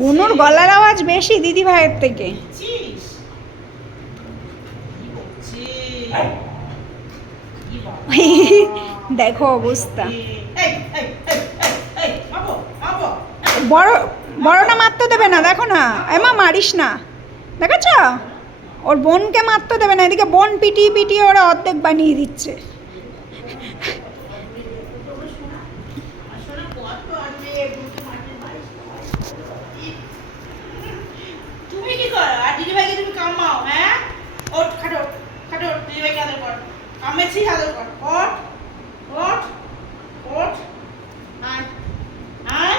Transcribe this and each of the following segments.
বনুর গলার আওয়াজ বেশি দিদি ভাইয়ের থেকে। দেখো অবস্থা। বড় বড়টা মারতে দেবে না, দেখো না এমা মারিস না, দেখেছ ওর বোনকে মারতে দেবে না, এদিকে বোন পিটিয়ে পিটিয়ে ওরা অর্ধেক বানিয়ে দিচ্ছে। তুমি কি করো আর দিদি ভাইকে তুমি কামাও? হ্যাঁ ওঠ, খাটো খাটো, দিদি ভাইকে আদর কর, কামেছি আদর কর, ওঠ ওঠ ওঠ, আয় আয়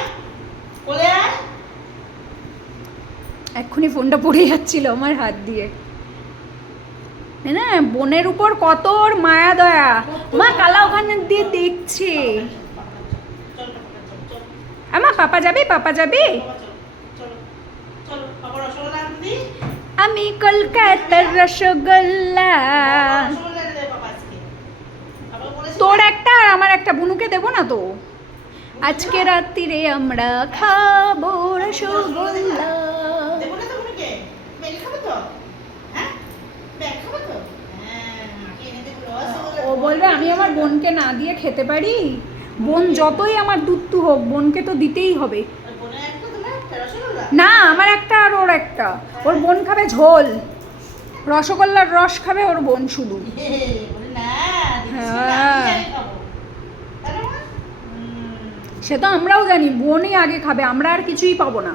কোলে আয়। এক্ষুনি ফোনটা পড়ে যাচ্ছিল আমার হাত দিয়ে। না বোনের উপর কত ওর মায়া দয়া। মা কালা ওখানে দিয়ে দেখছে। আমা পাপা যাবে, পাপা যাবে। আমি কলকাতার রসগোল্লা। তোর একটা আর আমার একটা, বুনুকে দেবো না তো। আজকে রাত্রিরে আমরা খাবো রসগোল্লা। ও বলবে আমি আমার বোনকে না দিয়ে খেতে পারি? বোন যতই আমার দুত্তু হোক, বোনকে তো দিতেই হবে। না আমার একটা আর ওর একটা। ওর বোন খাবে ঝোল, রসগোল্লার রস খাবে ওর বোন শুধু। হ্যাঁ সে তো আমরাও জানি, বোনই আগে খাবে, আমরা আর কিছুই পাবো না।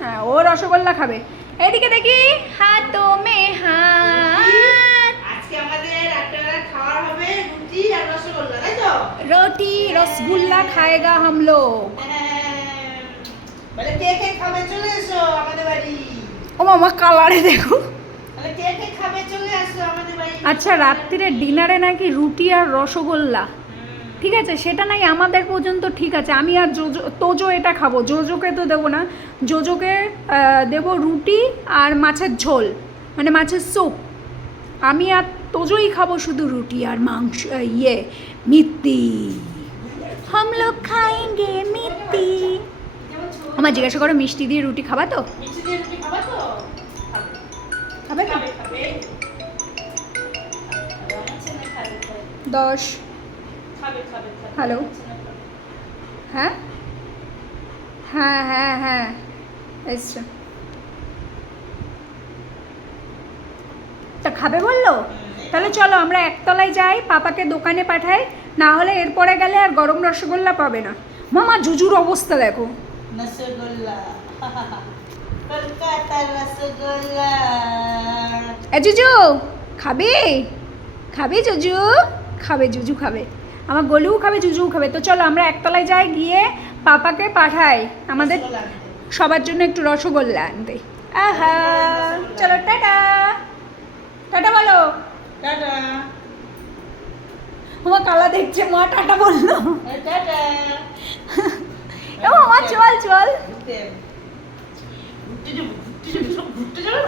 হ্যাঁ ও রসগোল্লা খাবে। এদিকে দেখি হাতো মে হাত। আজকে আমাদের রাত্রেবেলা খাওয়া হবে রুটি আর রসগোল্লা, তাই তো? रोटी रसगुल्ला खाएगा हम लोग। বলে কে কে খাবে চলে এসো আমাদের বাড়ি। ও মামা কালারে দেখো। বলে কে কে খাবে চলে আসো আমাদের বাড়ি। আচ্ছা রাত্রিরে ডিনারে নাকি রুটি আর রসগোল্লা, ঠিক আছে সেটা নাই আমাদের পর্যন্ত ঠিক আছে। আমি আর তোজো এটা খাবো, জোজোকে তো দেবো না। জোজোকে দেবো রুটি আর মাছের ঝোল, মানে মাছের স্যুপ। আমি আর তোজোই খাবো শুধু রুটি আর মাংস, ইয়ে মিত্তি। হাম লোগ খাएंगे মিত্তি। আমার জিজ্ঞাসা করো মিষ্টি দিয়ে রুটি খাবা তো? মিষ্টি দিয়ে রুটি খাবা তো? খাবে তো? খাবে খাবে। 10 খাবে খাবে খাবে। হ্যালো হ্যাঁ হ্যাঁ হ্যাঁ হ্যাঁ এসছে। তা খাবে বললো? তাহলে চলো আমরা একতলায় যাই, পাপাকে দোকানে পাঠাই, না হলে এরপরে গেলে আর গরম রসগোল্লা পাবে না। মামা জুজুর অবস্থা দেখো। রসগোল্লা কলকাতার রসগোল্লা। এ জুজু খাবে, খাবে জুজু, খাবে জুজু খাবে, আমার গলুও খাবে জুজুও খাবে। তো চলো আমরা একতলায় যাই, গিয়ে পাপাকে পাঠাই আমাদের সবার জন্য একটু রসগোল্লা আনতে। আহা চলো টাটা, টাটা বলো। টাটা। আমার কালা দেখছে, মা টাটা বললো। টাটা। ও মা চল চল। ঘুরতে যাবে, ঘুরতে যাবে, ঘুরতে যাবে।